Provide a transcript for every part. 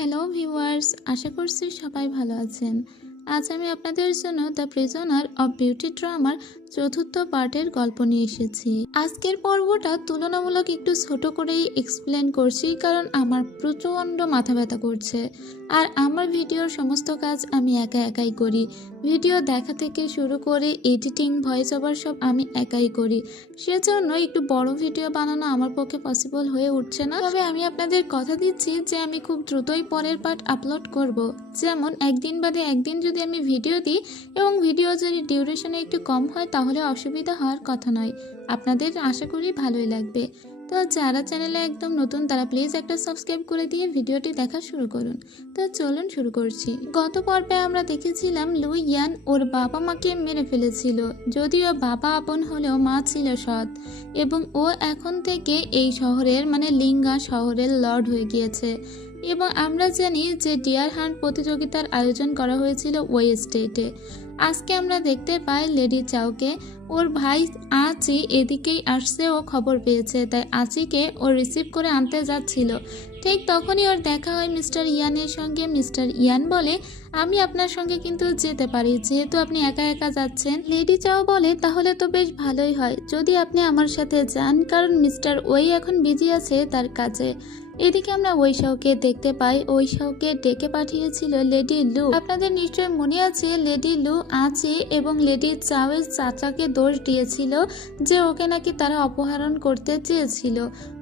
Hello viewers, আশা করছি সবাই ভালো আছেন। আজ আমি আপনাদের জন্য দ্য প্রিজনার অফ বিউটি ড্রামার চতুর্থ পার্টের গল্প নিয়ে এসেছি। আজকের পর্বটা তুলনামূলক একটু ছোট করেই এক্সপ্লেন করছি, কারণ আমার প্রচণ্ড মাথা ব্যথা করছে। আর আমার ভিডিওর সমস্ত কাজ আমি একাই করি। ভিডিও দেখা থেকে শুরু করে এডিটিং, ভয়েস ওভার সব আমি একাই করি। সেজন্য একটু বড় ভিডিও বানানো আমার পক্ষে পসিবল হয়ে উঠছে না। তবে আমি আপনাদের কথা দিচ্ছি যে আমি খুব দ্রুতই পরের পার্ট আপলোড করব। যেমন একদিন বাদে একদিন যদি আমি ভিডিও দিই এবং ভিডিও যদি ডিউরেশনে একটু কম হয় তাহলে অসুবিধা হওয়ার কথা নয়। আপনাদের আশা করি ভালোই লাগবে। তো যারা চ্যানেলে একদম নতুন তারা প্লিজ একটা সাবস্ক্রাইব করে দিয়ে ভিডিওটি দেখা শুরু করুন। তো চলুন শুরু করছি। গত পর্বে আমরা দেখেছিলাম লু ইয়ান ওর বাবা মাকে মেরে ফেলেছিল। যদিও বাবা আপন হলেও মা ছিল সৎ, এবং ও এখন থেকে এই শহরের মানে লিঙ্গা শহরের লর্ড হয়ে গিয়েছে। এবং আমরা জানি যে ডিয়ার হান্ট প্রতিযোগিতার আয়োজন করা হয়েছিল ওই স্টেটে। আজকে আমরা দেখতে পাই লেডি চাওকে ওর ভাই আচি এদিকেই আসছে, ও খবর পেয়েছে, তাই আচিকে ও রিসিভ করে আনতে যাচ্ছিল। ঠিক তখনই ওর দেখা হয় মিস্টার ইয়ানের সঙ্গে। মিস্টার ইয়ান বলে, আমি আপনার সঙ্গে কিন্তু যেতে পারি, যেহেতু আপনি একা একা যাচ্ছেন। লেডি চাও বলে, তাহলে তো বেশ ভালোই হয় যদি আপনি আমার সাথে যান, কারণ মিস্টার ওই এখন বিজি আছে তার কাজে। এদিকে আমরা ওইশাওকে দেখতে পাই। ওইশাওকে ডেকে পাঠিয়েছিল লেডি লু। আপনাদের নিশ্চয় মনে আছে লেডি লু আচি এবং লেডি চাওয়ের চাচাকে দোষ দিয়েছিল যে ওকে নাকি তারা অপহরণ করতে চেয়েছিল।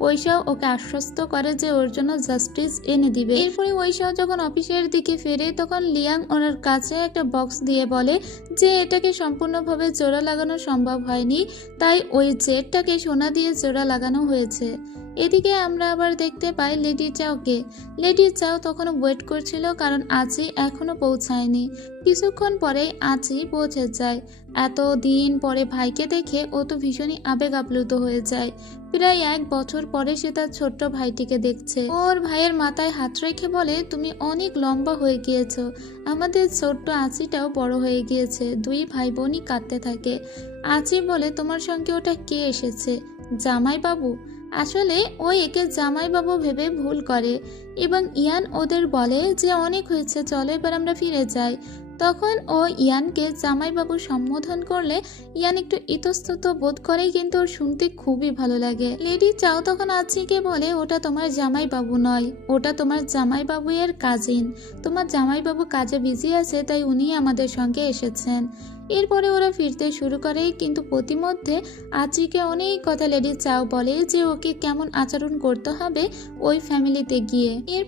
ওইশাও ওকে আশ্বস্ত করে যে ওর জন্য জাস্টিস এনে দিবে। এরপরে ওইশাও যখন অফিসের দিকে ফেরে তখন লিয়াং ওনার কাছে একটা বক্স দিয়ে বলে যে এটাকে সম্পূর্ণভাবে জোড়া লাগানো সম্ভব হয়নি, তাই ওই জেটটাকে সোনা দিয়ে জোড়া লাগানো হয়েছে। এদিকে আমরা আবার দেখতে পাই লেডি চাওকে। লেডি চাও তখনও ওয়েট করছিল, কারণ আচি এখনো পৌঁছায়নি। কিছুক্ষণ পরে আচি পৌঁছে যায়। এত দিন পরে ভাইকে দেখে ও তো ভীষণই আবেগ আপ্লুত হয়ে যায়। প্রায় 1 বছর পরে সে তার ছোট্ট ভাইটিকে দেখছে। ওর ভাইয়ের মাথায় হাত রেখে বলে, তুমি অনেক লম্বা হয়ে গিয়েছো, আমাদের ছোট্ট আচিটাও বড় হয়ে গিয়েছে। 2 ভাই বোনই কাঁদতে থাকে। আচি বলে, তোমার সঙ্গে ওটা কে এসেছে? জামাই বাবু? আসলে ওই একে জামাইবাবু ভেবে ভুল করে, এবং ইয়ান ওদের বলে যে অনেক হয়েছে, চলো এবার আমরা ফিরে যাই। তখন ও ইয়ানকে জামাইবাবু সম্বোধন করলে ইয়ান একটু ইতস্তত বোধ করে, কিন্তু ওর শুনতে খুবই ভালো লাগে। লেডি চাও তখন আচিকে বলে, ওটা তোমার জামাইবাবু নয়, ওটা তোমার জামাইবাবু এর কাজিন। তোমার জামাইবাবু কাজে বিজি আছে, তাই উনি আমাদের সঙ্গে এসেছেন। এরপরে ওরা ফিরতে শুরু করে, কিন্তু প্রতিমধ্যে আচিকে অনেক কথা লেডি চাও বলে যে ওকে কেমন আচরণ করতে হবে ওই ফ্যামিলিতে গিয়ে। এরপর